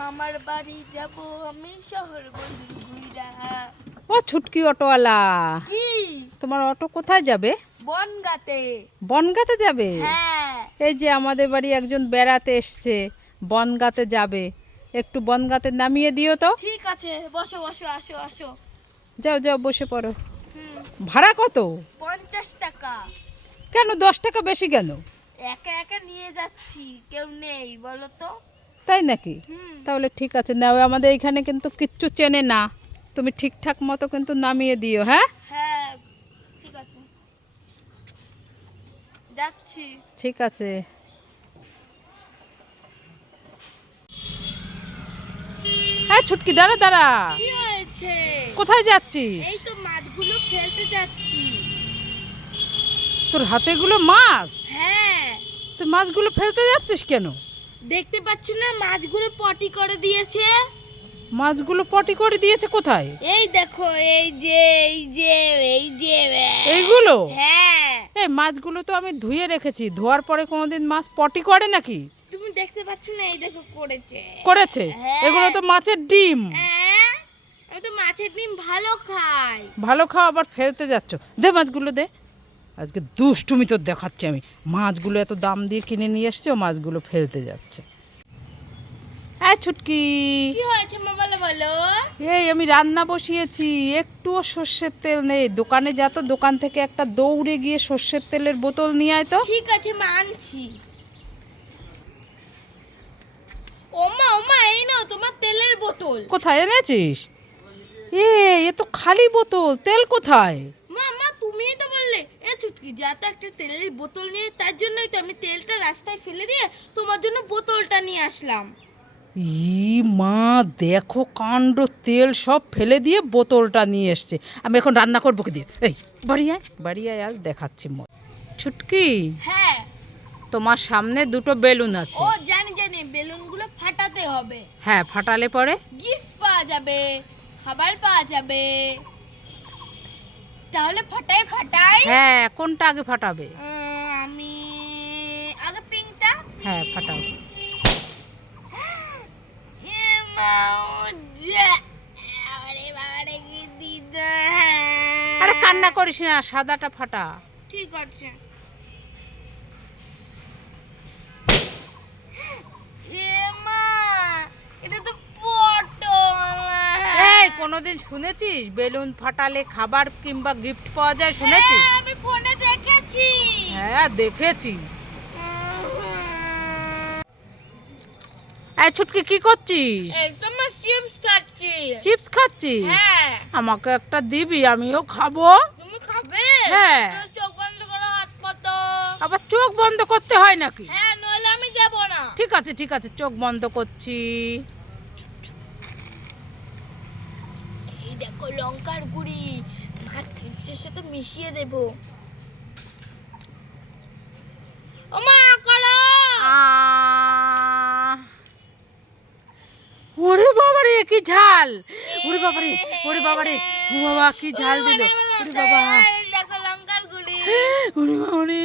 মামার বাড়ি যাব আমি শহর বন্ধু ঘুইরা। ও ছুটকি অটোওয়ালা। কি? তোমার অটো কোথায় যাবে? বনগাতে। বনগাতে যাবে? হ্যাঁ। এই যে আমাদের বাড়ি একজন বেড়াতে এসছে বনগাতে যাবে। একটু বনগাতে নামিয়ে দিও তো। ঠিক আছে বসো বসো আসো আসো। যাও যাও বসে পড়ো। ভাড়া কত? পঞ্চাশ টাকা। কেন দশ টাকা বেশি কেন? একা একা নিয়ে যাচ্ছি কেউ নেই বলো তো। তাই নাকি? তাহলে ঠিক আছে নাও আমাদের এখানে কিন্তু কিচ্ছু চেনে না। তুমি ঠিকঠাক মতো কিন্তু নামিয়ে দিও হ্যাঁ? হ্যাঁ ঠিক আছে। হ্যাঁ ছুটকি দাঁড়া দাঁড়া। কোথায় যাচ্ছিস? এই তো মাছগুলো ফেলতে যাচ্ছি। তোর হাতেগুলো মাছ? হ্যাঁ। তুই মাছগুলো ফেলতে যাচ্ছিস কেন? দেখতে পাচ্ছ না মাছগুলো পটি করে দিয়েছে? মাছগুলো পটি করে দিয়েছে কোথায়? এই দেখো এই যে এই যে এই যে এইগুলো? হ্যাঁ। এই মাছগুলো তো আমি ধুয়ে রেখেছি ধোয়ার পরে কোনোদিন মাছ পটি করে নাকি? তুমি দেখতে পাচ্ছ না এই দেখো করেছে। করেছে? হ্যাঁ। এগুলো তো মাছের ডিম। হ্যাঁ আমি তো মাছের ডিম ভালো খাই ভালো খাও আবার ফেলতে যাচ্ছ। দে মাছগুলো দে। আজকে দুষ্টুমি তো দেখাচ্ছি আমি। মাছগুলো এত দাম দিয়ে কিনে নিয়ে এসছে ও মাছগুলো ফেলতে যাচ্ছে। হ্যাঁ ছুটকি। কি হয়েছে মা বলো? বলো এই আমি রান্না বসিয়েছি। একটুও সর্ষের তেল নেই। দোকানে যা তো দোকান থেকে একটা দৌড়ে গিয়ে সর্ষের তেলের বোতল নিয়ে আয় তো। ঠিক আছে মা আনছি। ওমা ওমা এই নাও তোমার তেলের বোতল। কোথায় এনেছিস? এ এ তো খালি বোতল। তেল কোথায় মা মা তুমিই তো বললে এ চুটকি যা তো একটা তেলের বোতল নিয়ে তার জন্যই তো আমি তেলটা রাস্তায় ফেলে দিয়ে তোমার জন্য বোতলটা নিয়ে আসলাম। ই মা দেখো কাণ্ড তেল সব ফেলে দিয়ে বোতলটা নিয়ে এসছে। আমি এখন রান্না করব কি দিয়ে? এই বাড়ি আয় বাড়ি আয় আর দেখাচ্ছি মো। ছুটকি হ্যাঁ। তোমার সামনে দুটো বেলুন আছে। ও জানি জানি বেলুনগুলো ফাটাতে হবে। হ্যাঁ ফাটালে পরে? গিফট পাওয়া যাবে খাবার পাওয়া যাবে। তাহলে ফাটাই ফাটাই। হ্যাঁ কোনটা আগে ফাটাবে? আমি আগে পিঙ্কটা হ্যাঁ ফাটাও। আরে কান্না করিস না সাদাটা ফাটা। ঠিক আছে এ মা, এটা তো পটল এই কোনোদিন শুনেছিস? বেলুন ফাটালে খাবার কিংবা গিফট পাওয়া যায় শুনেছিস? হ্যাঁ, আমি ফোনে দেখেছি। হ্যাঁ দেখেছি। এই ছুটকি কি করছিস? তোমার চিপস খাচ্ছি। চিপস খাচ্ছিস? হ্যাঁ। আমাকে একটা দিবি আমিও খাব। তুমি খাবে? হ্যাঁ। চোখ বন্ধ করো হাত পাতো আবার চোখ বন্ধ করতে হয় নাকি? হ্যাঁ নইলে আমি যাব না। ঠিক আছে ঠিক আছে চোখ বন্ধ করছি এই দেখো লঙ্কার গুঁড়ি। ভাত চিপসের সাথে মিশিয়ে দেব। ওমা করো। আহ! ওরে বাবারে কি ঝাল। ওরে বাবারে ওরে বাবারে ও বাবা কি ঝাল দিল। ওরে বাবা। দেখো লঙ্কার গুঁড়ি। ওরে বাবারে